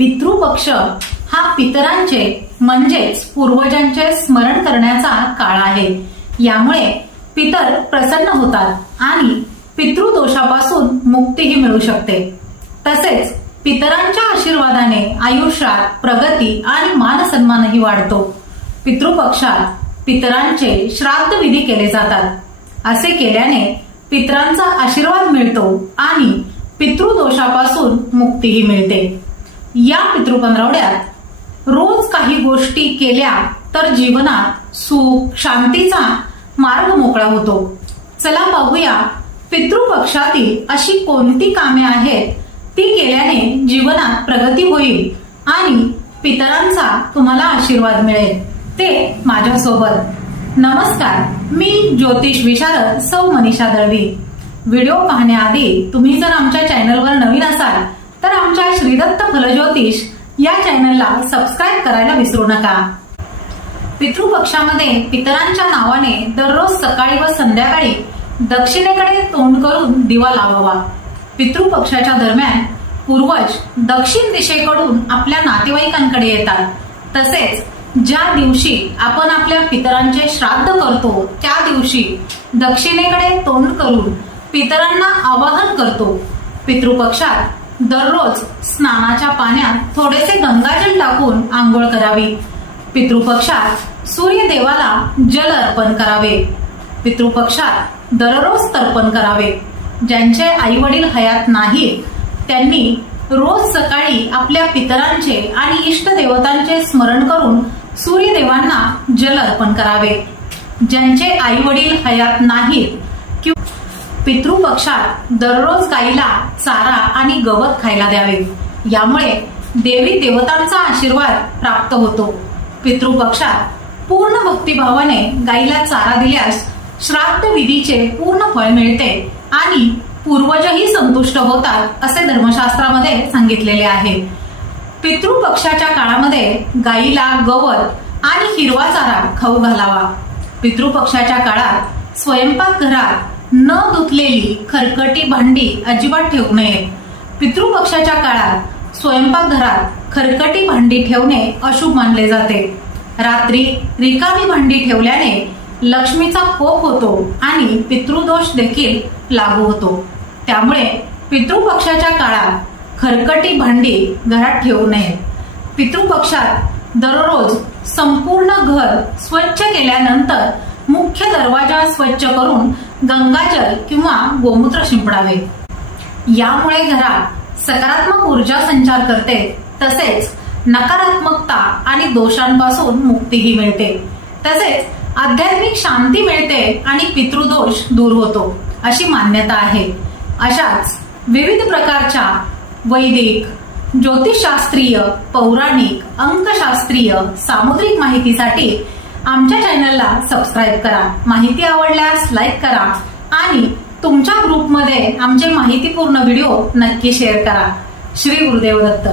पितृपक्ष हा पितरांचे म्हणजेच पूर्वजांचे स्मरण करण्याचा काळ आहे. यामुळे पितर प्रसन्न होतात आणि पितृदोषापासून मुक्तीही मिळू शकते. तसेच पितरांच्या आशीर्वादाने आयुष्यात प्रगती आणि मानसन्मानही वाढतो. पितृपक्षात पितरांचे श्राद्ध विधी केले जातात. असे केल्याने पितरांचा आशीर्वाद मिळतो आणि पितृदोषापासून मुक्तीही मिळते. या पितृपंधरवड्यात रोज काही गोष्टी केल्या तर जीवनात सुख शांतीचा मार्ग मोकळा होतो. चला पाहूया पितृपक्षातील अशी कोणती कामे आहेत? ती केल्याने जीवनात प्रगती होईल आणि पितरांचा तुम्हाला आशीर्वाद मिळेल. ते माझ्यासोबत. नमस्कार मी ज्योतिष विशारद सौ मनीषा दळवी. व्हिडिओ पाहण्याआधी तुम्ही जर आमच्या चॅनलवर नवीन असाल तर आमच्या श्रीदत्त फलज्योतिष या चॅनलला सबस्क्राईब करायला विसरू नका. पितृपक्षामध्ये पितरांच्या नावाने दररोज सकाळी व संध्याकाळी दक्षिणेकडे तोंड करून दिवा लावावा. पितृपक्षाच्या दरम्यान पूर्वज दक्षिण दिशेकडून आपल्या नातेवाईकांकडे येतात. तसेच ज्या दिवशी आपण आपल्या पितरांचे श्राद्ध करतो त्या दिवशी दक्षिणेकडे तोंड करून पितरांना आवाहन करतो. पितृपक्षात दररोज स्नानाच्या पाण्यात थोडेसे गंगाजल टाकून आंघोळ करावी. पितृपक्षात सूर्यदेवाला जल अर्पण करावे. पितृपक्षात दररोज तर्पण करावे. ज्यांचे आई वडील हयात नाहीत त्यांनी रोज सकाळी आपल्या पितरांचे आणि इष्ट देवतांचे स्मरण करून सूर्यदेवांना जल अर्पण करावे. ज्यांचे आई वडील हयात नाहीत किंवा पितृपक्षात दररोज गाईला चारा आणि गवत खायला द्यावे. यामुळे देवी देवतांचा आशीर्वाद प्राप्त होतो. पितृपक्षात पूर्ण भक्तिभावाने गाईला चारा दिल्यास श्राद्ध विधीचे पूर्ण फळ मिळते आणि पूर्वजही संतुष्ट होतात असे धर्मशास्त्रामध्ये सांगितलेले आहे. पितृपक्षाच्या काळामध्ये गाईला गवत आणि हिरवा चारा खाऊ घालावा. पितृपक्षाच्या काळात स्वयंपाक घरात न धुतलेली खरकटी भांडी अजिबात ठेवू नये. पितृपक्षाच्या काळात स्वयंपाकघरात खरकटी भांडी ठेवणे अशुभ मानले जाते. रात्री रिकामी भांडी ठेवल्याने लक्ष्मीचा कोप होतो आणि पितृदोष देखील लागू होतो. त्यामुळे पितृपक्षाच्या काळात खरकटी भांडी घरात ठेवू नये. पितृपक्षात दररोज संपूर्ण घर स्वच्छ केल्यानंतर मुख्य दरवाजा स्वच्छ करून गंगाजल किंवा गोमूत्र शिंपडावे. यामुळे घरात सकारात्मक ऊर्जा संचार करते तसेच नकारात्मकता आणि दोषांपासून मुक्तीही मिळते. तसेच आध्यात्मिक शांती मिळते आणि पितृदोष दूर होतो अशी मान्यता आहे. अशाच विविध प्रकारच्या वैदिक ज्योतिषशास्त्रीय पौराणिक अंकशास्त्रीय सामुद्रिक माहितीसाठी आमच्या चॅनलला सबस्क्राईब करा माहिती आवडल्यास लाईक करा आणि तुमच्या ग्रुपमध्ये आमचे माहितीपूर्ण व्हिडिओ नक्की शेअर करा. श्री गुरुदेव दत्त.